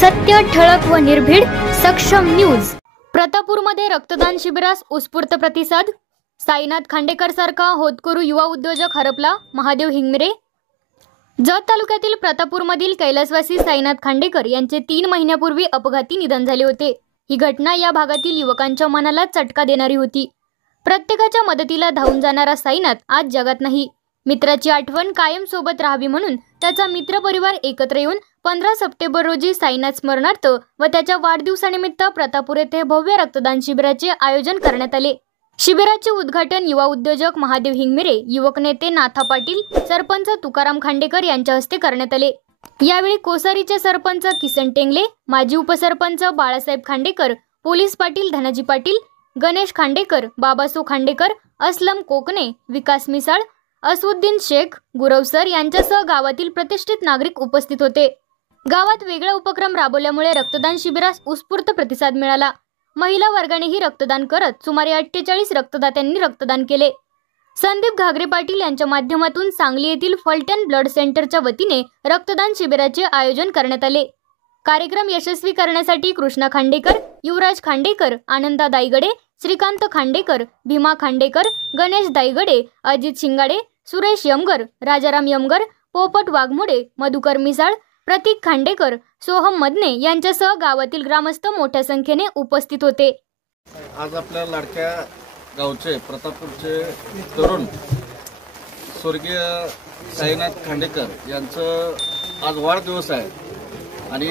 सत्य, ठळक व निर्भीड, सक्षम न्यूज। प्रतापपूरमध्ये रक्तदान शिबिरास उत्स्फूर्त प्रतिसाद। साईनाथ खांडेकर सारखा होतकरू युवा उद्योजक हरपला, महादेव हिंगमिरे। जत तालुक्यातील प्रतापपूरमधील कैलासवासी साईनाथ खांडेकर यांचे 3 महिन्यापूर्वी अपघाती निधन झाले होते। ही घटना या भागातील युवकांच्या मनाला चटका देणारी होती। प्रत्येकाच्या मदतीला धावून जाणारा साईनाथ आज जगात नाही। मित्राची आठवण कायम सोबत राहावी म्हणून त्याचा मित्रपरिवार एकत्र येऊन 15 सप्टेंबर रोजी साईनाथ स्मरणार्थ व त्याच्या वाढदिवसानिमित्त प्रतापपूर येथे भव्य रक्तदान शिबिराचे आयोजन करण्यात आले। शिबिराचे उद्घाटन युवा उद्योजक महादेव हिंगमिरे, युवक नेते नाथा पाटील, सरपंच तुकाराम खांडेकर यांच्या हस्ते करण्यात आले। यावेळी कोसारीचे सरपंच किसन टेंगले, माजी उपसरपंच बाळासाहेब खांडेकर, पोलीस पाटील धनाजी पाटील, गणेश खांडेकर, बाबासो खांडेकर, असलम कोकणे, विकास मिसाळ, असुद्दीन शेख, गुरवसर यांच्यासह गावातील प्रतिष्ठित नागरिक उपस्थित होते। गावात वेगळा उपक्रम राबवल्यामुळे रक्तदान शिबिरास उत्स्फूर्त प्रतिसाद मिळाला। महिला वर्गानेही रक्तदान करत सुमारे 48 रक्तदात्यांनी रक्तदान केले। संदीप घागरे पाटील यांच्या माध्यमातून सांगली येथील फलटण ब्लड सेंटरच्या वतीने रक्तदान शिबिराचे आयोजन करण्यात आले। कार्यक्रम यशस्वी करण्यासाठी कृष्णा खांडेकर, युवराज खांडेकर, आनंदा दाईगडे, श्रीकांत खांडेकर, भीमा खांडेकर, गणेश दाईगडे, अजित शिंगाडे, सुरेश यमगर, राजाराम यमगर, पोपट वाघमोडे, मधुकर मिसाळ, प्रतीक खांडेकर, सोहम मदने यांच्यासह गावातील ग्रामस्थ मोठ्या संख्येने उपस्थित होते। आज आपल्या लाडक्या गावचे प्रतापपूरचे तरुण स्वर्गीय साईनाथ खांडेकर यांचं आज वाढदिवस आहे आणि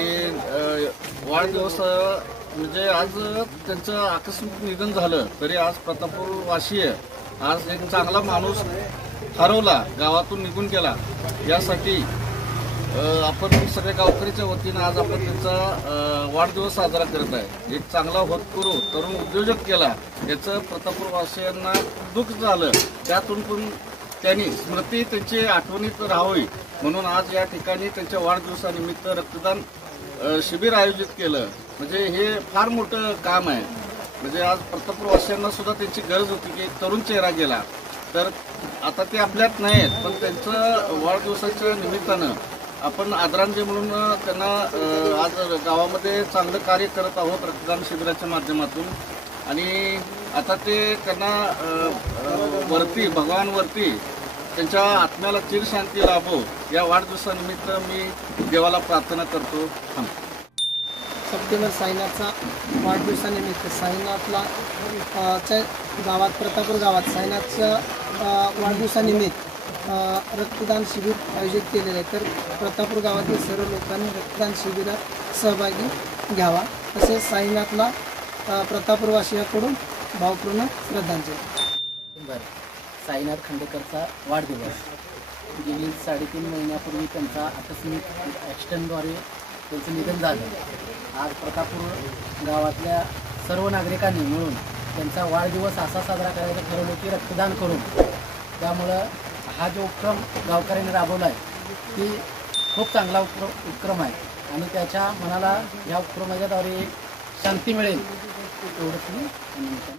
वाढदिवस म्हणजे आज त्यांचं आकस्मिक निधन झालं तरी आज प्रतापपूर वासी आज एक चांगला माणूस हरवला, गावातून निघून गेला। यासाठी आपण सगळ्या गावकरीच्या वतीनं आज आपण त्यांचा वाढदिवस साजरा करत आहे। एक चांगला होतकरू तरुण उद्योजक केला, याचं प्रतापपूरवासियांना दुःख झालं, त्यातून पण त्यांनी स्मृती त्यांची आठवणीत राहावी म्हणून आज या ठिकाणी त्यांच्या वाढदिवसानिमित्त रक्तदान शिबिर आयोजित केलं। म्हणजे हे फार मोठं काम आहे। म्हणजे आज प्रतापपूरवासियांना सुद्धा त्यांची गरज होती की एक तरुण चेहरा गेला, तर आता ते आपल्यात नाहीत पण त्यांचं वाढदिवसाच्या निमित्तानं आपण आदरांजली म्हणून त्यांना आज गावामध्ये चांगलं कार्य करत आहोत रक्तदान शिबिराच्या माध्यमातून। आणि आता ते त्यांना वरती भगवानवरती त्यांच्या आत्म्याला चिरशांती लाभो या वाढदिवसानिमित्त मी देवाला प्रार्थना करतो। सप्टेंबर साईनाथचा वाढदिवसानिमित्त साईनाथला गावात प्रतापपूर गावात साईनाथच्या वाढदिवसानिमित्त रक्तदान शिबिर आयोजित केलेले आहे। तर प्रतापपूर गावातील सर्व लोकांनी रक्तदान शिबिरात सहभागी घ्यावा, तसेच साईनाथला प्रतापपूरवासियांकडून भावपूर्ण श्रद्धांजली। साईनाथ खांडेकरचा वाढदिवस गेली 3.5 महिन्यापूर्वी त्यांचा आकस्मिक ॲक्सिडेंटद्वारे त्यांचं निधन झालं। आज प्रतापपूर गावातल्या सर्व नागरिकांनी मिळून त्यांचा वाढदिवस असा साजरा करायचं ठरवलं की रक्तदान करून। त्यामुळं हा जो उपक्रम गावकऱ्यांनी राबवला आहे ती खूप चांगला उपक्रम आहे आणि त्याच्या मनाला या उपक्रमाच्याद्वारे शांती मिळेल एवढंच मी